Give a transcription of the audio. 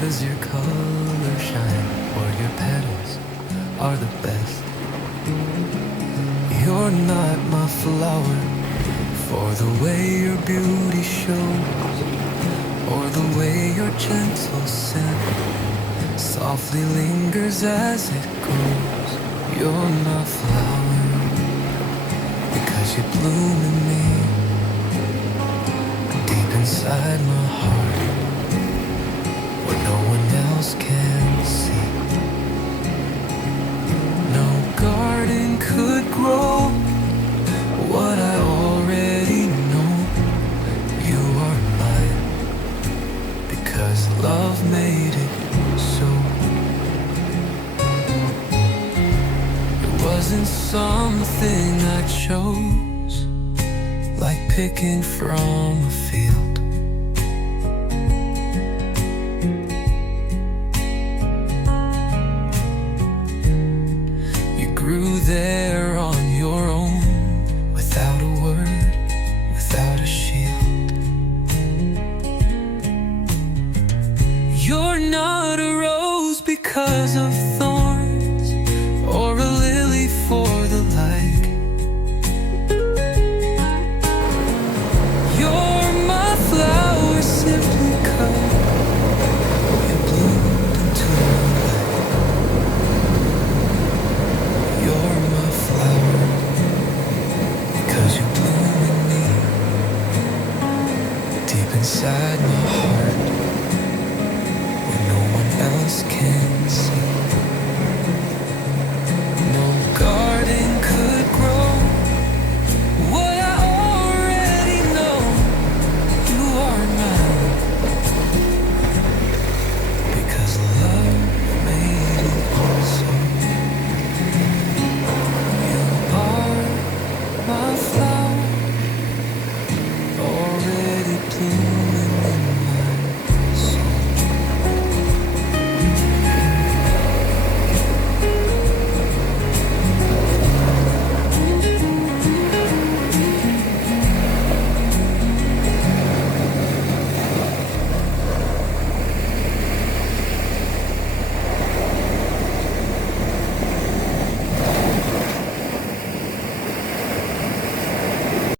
'cause your colors shine, or your petals are the best. You're not my flower, for the way your beauty shows, or the way your gentle scent softly lingers as it grows. You're my flower, because you bloom in me, deep inside my heart, where no one else can see. No garden could grow what I already know. You are mine, because love made it so. It wasn't something I chose, like picking from a field. Grew there on your own, without a word, without a shield. You're not a rose because of thorns, or a lily for the light. You're my flower simply 'cause you bloomed into my life. You're my flower, because you bloom in me, deep inside my heart, where no one else can see.